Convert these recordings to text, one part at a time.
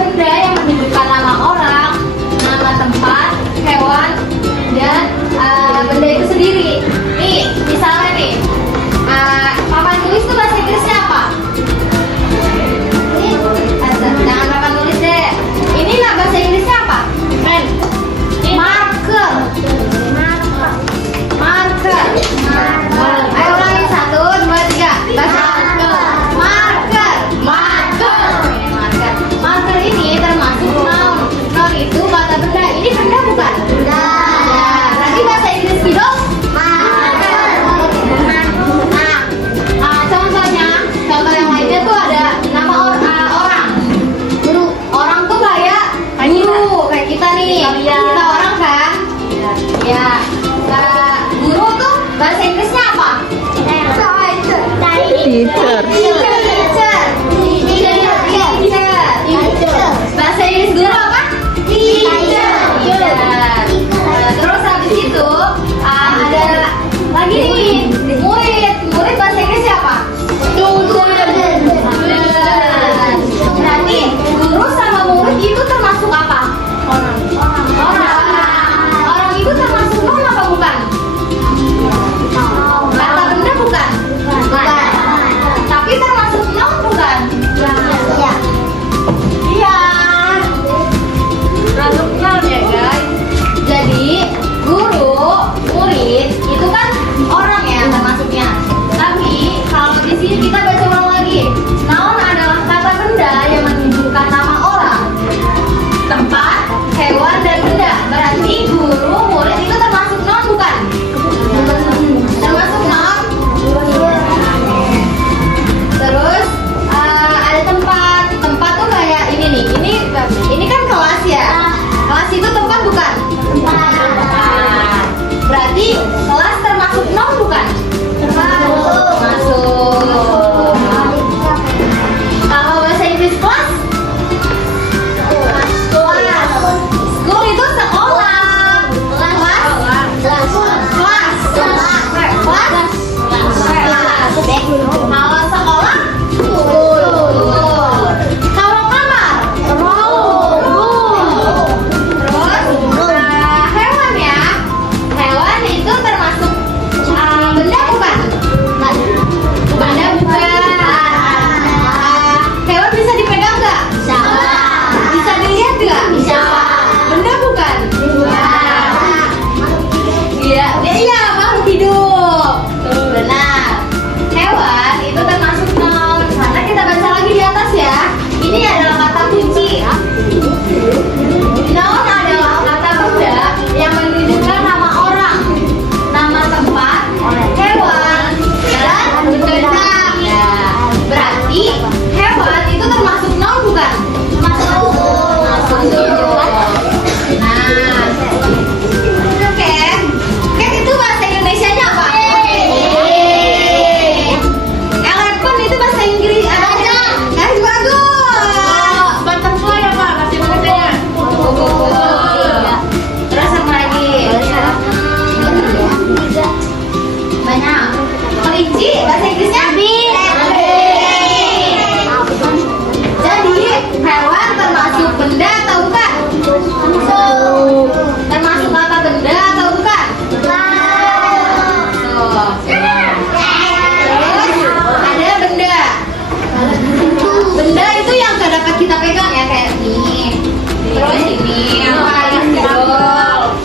benda yang menunjukkan nama orang, nama tempat, hewan, dan benda itu sendiri. Nih, misalnya nih, papan tulis itu bahasa Inggrisnya apa? Jangan papan tulis deh. Ini bahasa Inggrisnya apa? Pen. Marker. Marker. Ayo ulangi 1, 2, 3. Baca. Marker. Marker. Marker. Marker ini termasuk noun. Noun itu kata benda. Ini benda bukan? Benda. Berarti bahasa Inggris gitu? Contoh yang lainnya tuh ada nama orang. Orang tuh kayak guru, kayak kita nih. Kita orang kan? Ya. Guru tuh bahasa Inggrisnya apa? Teacher. Bahasa Inggris guru apa? Teacher. Terus habis itu ada lagi nih murid. Murid bahasa Inggrisnya apa? Berarti guru sama murid itu termasuk apa? Orang itu termasuk noun apa bukan? Kata benda bukan? Tapi termasuk noun bukan? Iya. Termasuk noun ya guys. Jadi guru, murid itu kan orang ya termasuknya. Tapi kalau di sini kita baca ulang lagi. Noun adalah kata benda yang menunjukkan nama orang, tempat, hewan, dan benda. Berarti guru, murid itu termasuk noun bukan? Termasuk noun. Terus ada tempat. Tempat tuh kayak ini nih. Ini kan kelas ya. Kelas itu tempat bukan? Tempat. Berarti kelas termasuk noun bukan? Masuk. Kalau bahasa Inggris kelas? School itu sekolah. Kalau sekolah? Kalau kamar? Terus hewan ya. Hewan itu termasuk benda bukan? Benda bukan. Hewan bisa dipegang nggak? Bisa dilihat nggak? Benda bukan? Iya, makhluk hidup. Benar. Hewan itu termasuk noun. Karena kita baca lagi di atas ya. Ini adalah kata kunci. Noun adalah kata benda yang menunjukkan nama orang, nama tempat, hewan, dan benda. Berarti hewan itu termasuk noun bukan? Masuk. Nah, cat itu bahasa Indonesianya apa? Elephant itu bahasa Inggris guys, bagus. Butterfly apa bahasa Indonesianya? Terus apa lagi? Banyak. Kelinci bahasa Inggrisnya? Jadi hewan termasuk benda atau bukan? Termasuk kata benda atau bukan? Ada benda. Benda itu yang gak dapat kita pegang ya, kayak ini. Terus ini apa lagi?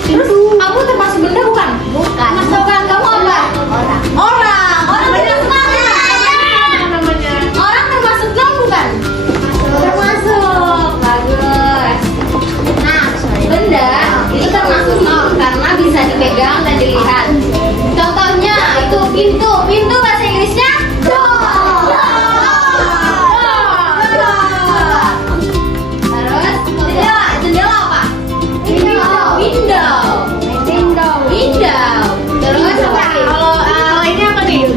Terus kamu termasuk benda bukan? Bukan. Kamu apa? Orang benda mana? Orang termasuk noun bukan? Termasuk. Bagus. Nah, benda itu termasuk noun karena bisa dipegang dan dilihat. Contohnya itu pintu. Pintu bahasa Inggrisnya door. Terus jendela apa? Window. Terus apa? Kalau ini apa nih?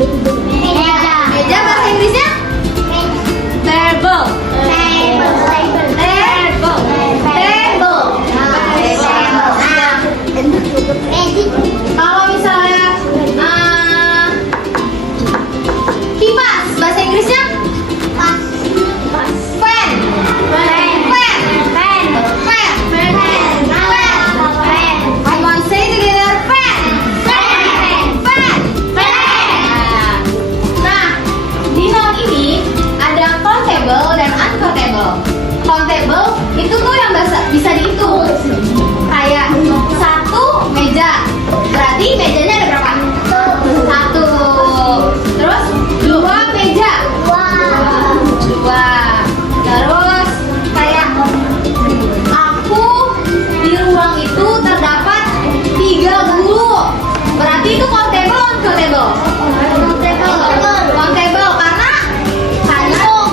Meja bahasa Inggrisnya? Table. Kalau misalnya Berarti mejanya ada berapa? Satu. Terus dua meja. Dua. Terus kayak aku di ruang itu terdapat 3 guru. Berarti itu countable, uncountable? Countable karena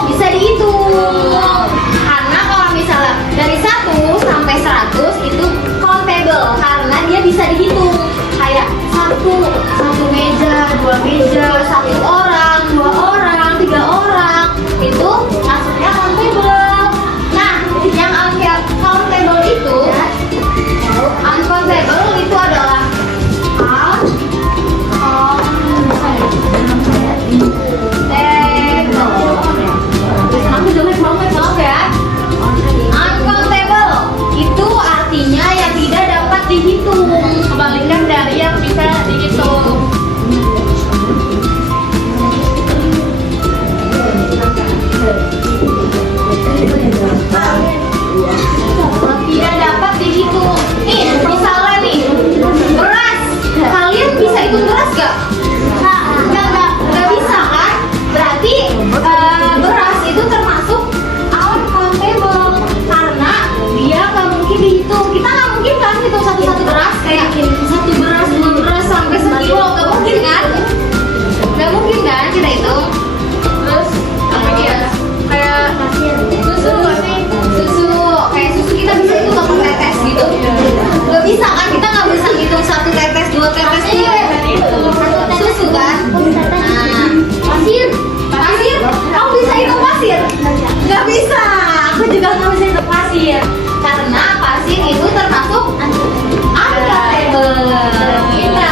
bisa dihitung. Karena kalau misalnya dari 1 sampai 100 itu countable karena dia bisa dihitung. Kayak satu meja, 2 meja, 1 orang, 2 orang, 3 orang itu masuknya countable. Nah, yang uncountable itu adalah uncountable itu artinya yang tidak dapat dihitung, kebalikan dari yang bisa dihitung. Tidak dapat dihitung. Nih, misalnya nih, beras. Kalian bisa hitung beras gak? Nggak bisa kan? Berarti beras itu termasuk uncountable karena dia nggak mungkin dihitung. Kita nggak mungkin kan hitung satu-satu beras kayak 1 beras, 2 beras sampai sekilo. Nggak mungkin kan? Nggak mungkin kan kita hitung. Terus apa dia? Kayak susu nggak sih? Kayak susu kita bisa hitung berapa tetes gitu. Nggak bisa kan? Kita nggak bisa hitung 1 tetes, 2 tetes, 3 susu kan? Nah, pasir, kamu bisa hitung pasir? Nggak bisa. Aku juga nggak bisa hitung pasir karena pasir itu termasuk uncountable. Kita.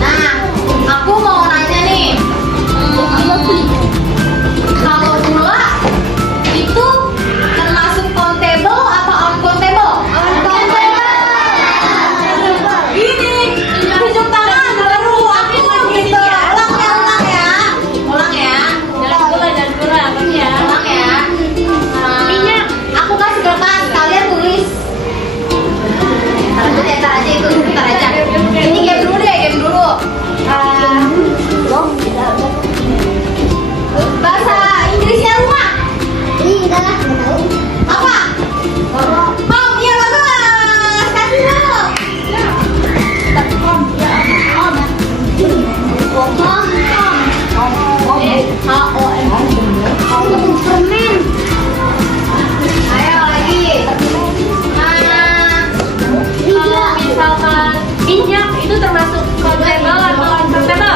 Nah, aku mau nanya nih, kalau gula itu termasuk countable apa uncountable? Gini, tunjuk tangan baru aku gitu. Ulang ya. Ulang ya. Minyak. Aku kasih kertas, kalian tulis. Ntar aja itu, ntar aja. Ini game dulu deh, game dulu. Bahasa Inggrisnya rumah. Apa? Home, iya bagus. Kasih dulu. Permen. Ayo lagi. Kalau misalkan minyak itu termasuk countable atau uncountable?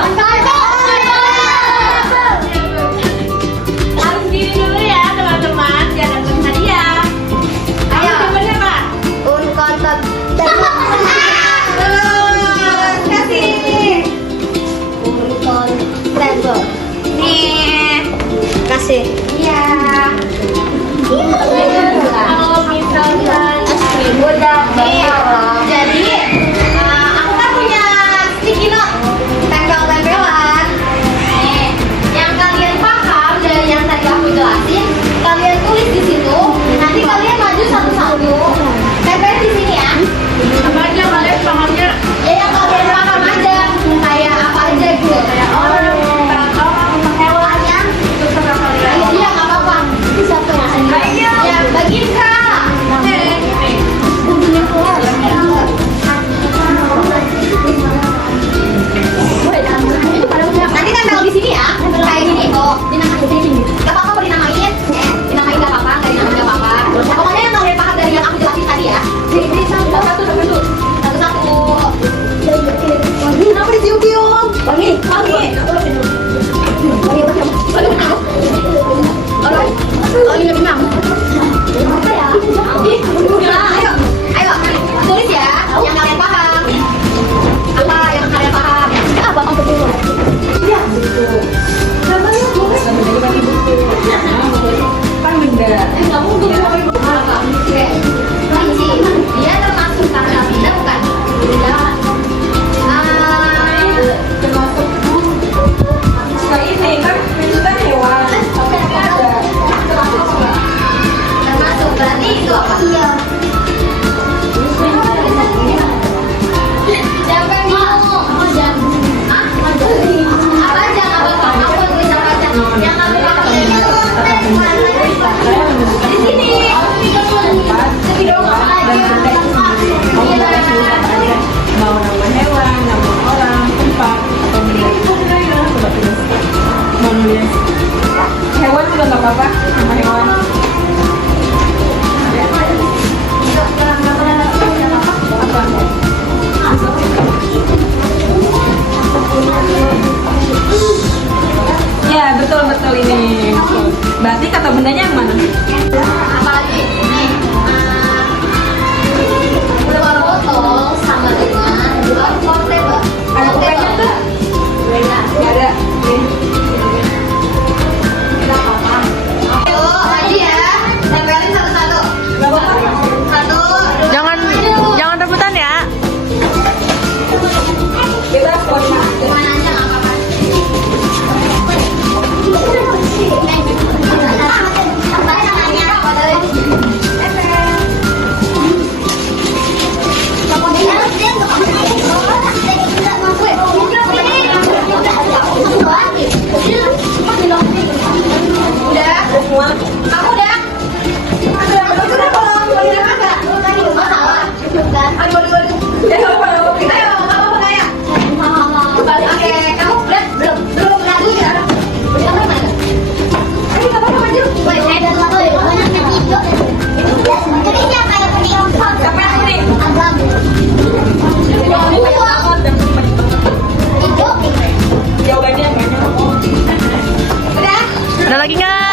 Harus gini dulu ya teman-teman, jangan berhadiah. Ayo jawabannya apa? Nih, kasih. Iya. Kalau misalkan Udah nih. Jadi aku kan punya sticky note tempel-tempelan. Nih, yang kalian paham dari yang tadi aku jelasin, kalian tulis di situ. Nanti kalian maju satu-satu. Tempel di sini ya. apa aja kalian pahamnya? Ya yang kalian paham aja. Kayak apa aja gitu. Kayak orang, hewan ya. Untuk sama kalian. Iya nggak apa-apa. Ayo. Ya bagiin kak. Nih. nulis. Hewan juga nggak apa-apa sama hewan. Ya betul ini. Berarti kata bendanya yang mana? Apalagi nih, dua botol sama dengan dua portable. Ada pulpennya nggak? Nggak ada. Nih. Ayo, lagi ya. Tempelin satu-satu. Nggak apa-apa. Satu, dua. Jangan rebutan ya. Bebas kok. Mana aja nggak apa-apa. Apa namanya? Udah? Semua. Kamu udah? Sudah belum? Udah kagak? Oh salah. Aduh. Nggak apa-apa. Ayo, kamu mau nanya? Oke, kamu udah? Belum? Belum lagu ya? Udah apa mana? Ayo, kamu mau maju? Ada satu ya? Banyak yang hijau. Jadi siapa yang kuning? Siapa yang kuning? Agam. Hijau. Jawabannya banyak. Udah? Ada lagi nggak?